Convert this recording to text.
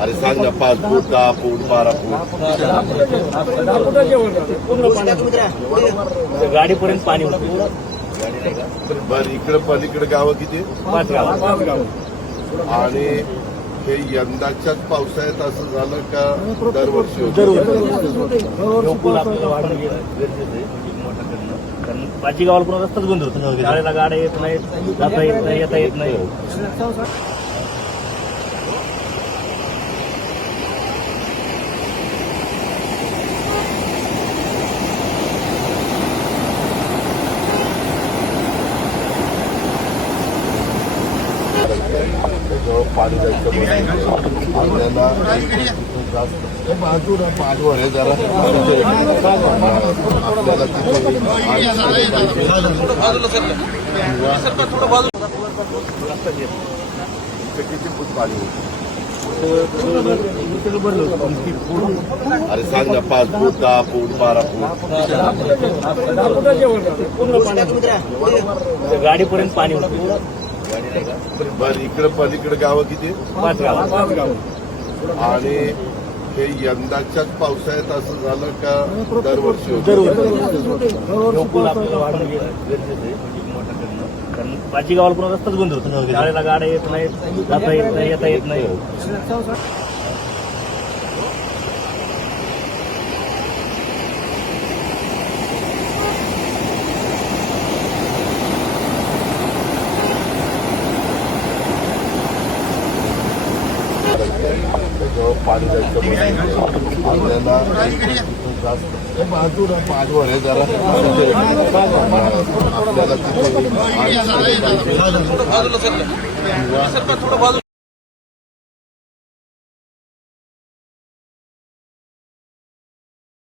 अरे सांग ना पाच फूट दहा फूट बारा फूट. गाडीपर्यंत पाणी होतं. बर इकडे पलीकडे गावं किती? पाच गाव. आणि हे यंदाच्याच पावसाळ्यात असं झालं का दरवर्षी दरवर्षी. करणं पाची गावाला पण रस्ताच बंद होतो शाळेला गाड्या येत नाहीत जाता येत नाही येता येत नाही पाणी जायचं. आपल्याला जास्त बाजूला पाठवर आहे जरा अरे सांग ना पाच फूट दहा फूट बारा फूट गाडीपर्यंत पाणी होतं. बर इकडे पलीकडे गावं किती? पाच गाव. आणि हे यंदाच्याच पावसाळ्यात असं झालं का दरवर्षी करणं पाची गावाला पण रस्ताच बंद होतो. शाळेला गाड्या येत नाहीत जाता येत नाही येता येत नाही. त्याच्यावर पाणी जायचं. आपल्याला बाजूला पाठवर आहे जरा आपल्याला तिथे